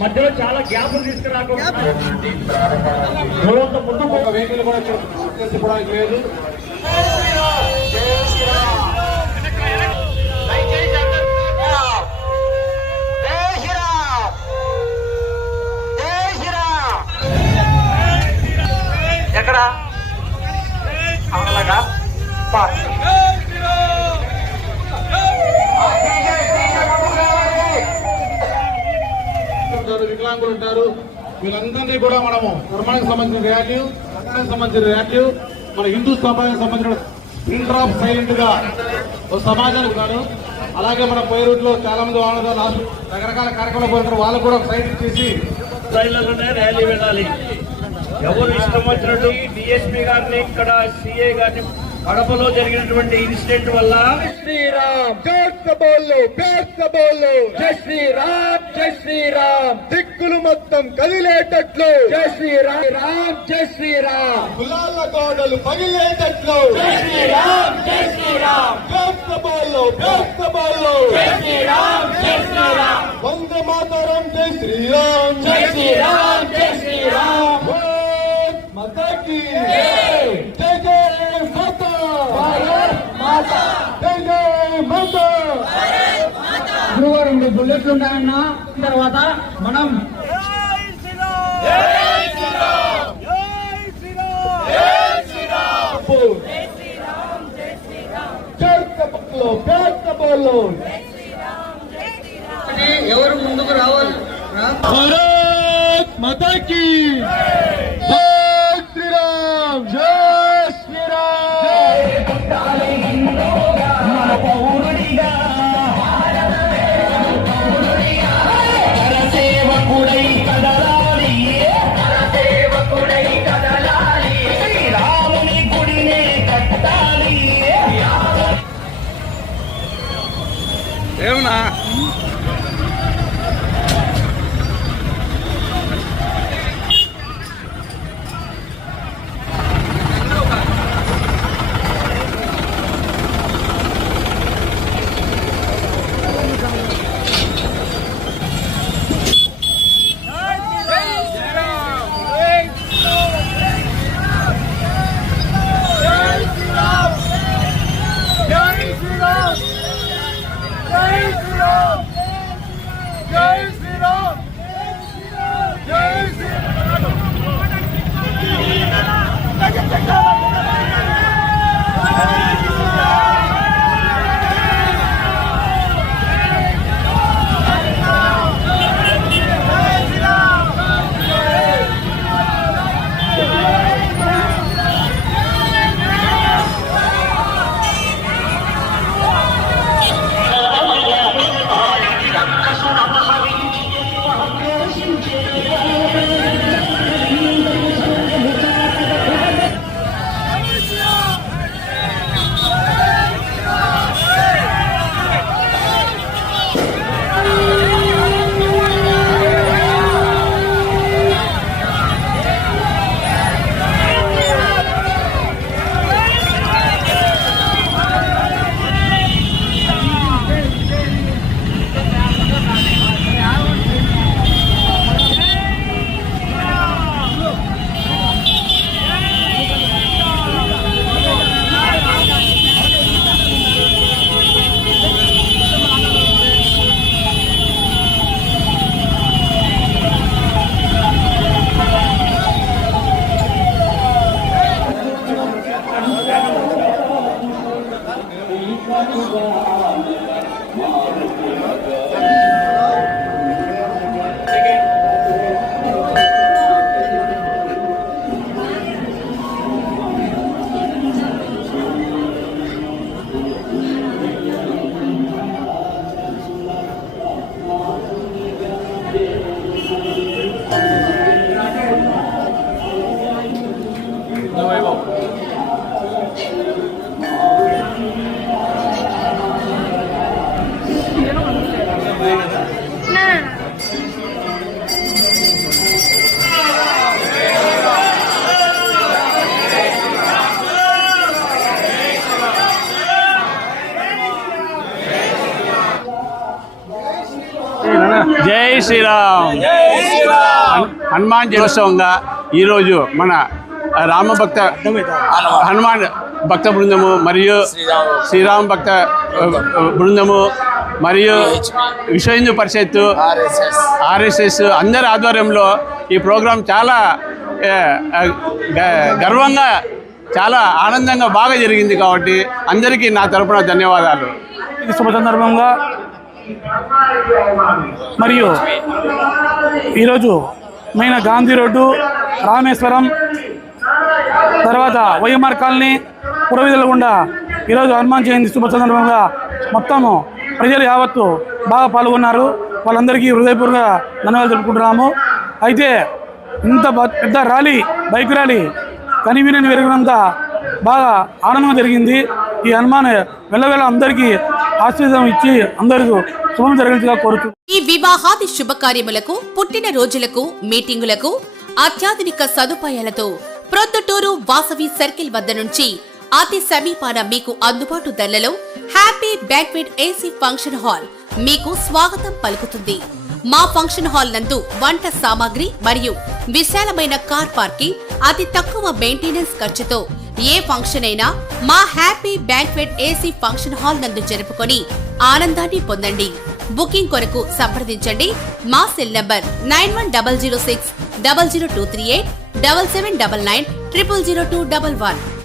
మధ్యలో చాలా గ్యాప్ తీసుకురాకుండా ముందు వెహికల్ కూడా చెప్పడానికి లేదు. ఎక్కడ అలాగా వికలాంగులు ఉంటారు. వీళ్ళందరినీ కూడా మనము ధర్మానికి సంబంధించిన ర్యాలీలు, సంఘానికి సంబంధించిన ర్యాలీలు, మన హిందూ సమాజానికి సంబంధించిన ప్రింట్ డ్రాప్ సైలెంట్ గా ఒక సమాజానికి కాదు. అలాగే మన పై రూట్ లో చాలా మంది వాహనదారులు రకరకాల కార్యక్రమాలు పోతుంటారు. వాళ్ళకు కూడా సైడ్ చేసి ట్రైన్లలోనే ర్యాలీ వెళ్ళాలి. ఎవరు ఇష్టం వచ్చినట్టు డిఎస్పీ గారిని ఇక్కడ సిఐ గారిని కడపలో జరిగినటువంటి ఇన్సిడెంట్ వల్ల శ్రీరామ్ జై శ్రీరామ్ జై శ్రీరామ్ దిక్కులు మొత్తం కదిలేటట్లు జై శ్రీరామ్ జై శ్రీరామ్ గులాల గోడలు పగిలేటట్లు జై శ్రీరామ్ జై శ్రీరామ్ జై శ్రీరామ్ జై శ్రీరామ్ వందే మాతరం జై శ్రీరామ్ జై శ్రీరామ్ జై శ్రీరామ్ మాతా కీ జై జై మాతా మాతా జై జై మాతా. రెండు బుల్లెట్లు ఉన్నాయన్న తర్వాత మనం ఎవరు ముందుకు రావాలి. భారత్ మాతా కీ జై శ్రీరామ్ జై శ్రీరామ్. మన పౌరుడిగా సేవకుడై కదలాలి, సేవకుడై కదలాలి, శ్రీరాముని గుడినే కట్టాలి. ఏమన్నా జై శ్రీరామ్. హనుమాన్ జన్మోత్సవంగా ఈరోజు మన రామభక్త హనుమాన్ భక్త బృందము మరియు శ్రీరామ్ భక్త బృందము మరియు విశ్వ హిందూ పరిషత్తు ఆర్ఎస్ఎస్ అందరి ఆధ్వర్యంలో ఈ ప్రోగ్రాం చాలా గర్వంగా చాలా ఆనందంగా బాగా జరిగింది. కాబట్టి అందరికీ నా తరపున ధన్యవాదాలు. ఈ శుభ సందర్భంగా మరియు ఈరోజు మెయిన్ గాంధీ రోడ్డు, రామేశ్వరం, తర్వాత వైఎంఆర్ కాలనీ, పురవీధుల గుండా ఈరోజు హనుమాన్ జయంతి శుభ సందర్భంగా మొత్తము ప్రజలు యావత్తు బాగా పాల్గొన్నారు. వాళ్ళందరికీ హృదయపూర్వక ధన్యవాదాలు తెలుపుకుంటున్నాము. అయితే ఇంత పెద్ద ర్యాలీ, బైక్ ర్యాలీ కనివిని వెరిగినంత బాగా ఆనందంగా జరిగింది. ఈ హనుమాన్ వెళ్ళవేళ అందరికీ ఆశీర్వాదం ఇచ్చి అందరికీ శుభం జరిగేట్టుగా కోరుతూ ఈ వివాహాది శుభకార్యములకు, పుట్టిన రోజులకు, మీటింగులకు అత్యాధునిక సదుపాయాలతో ప్రొద్దుటూరు వాసవి సర్కిల్ వద్ద నుంచి అతి సమీపాన మీకు అందుబాటు ధరలలో happy banquet AC function hall మీకు స్వాగతం పలుకుతుంది. మా ఫంక్షన్ హాల్ నందు వంట సామాగ్రి మరియు విశాలమైన కార్ పార్కింగ్, అతి తక్కువ మెయింటెనెన్స్ ఖర్చుతో ఏ ఫంక్షన్ అయినా మా happy banquet AC function hall నందు జరుపుకొని ఆనందాన్ని పొందండి. బుకింగ్ కొరకు సంప్రదించండి. మా సెల్ నంబర్ 9100600238 7799 000211.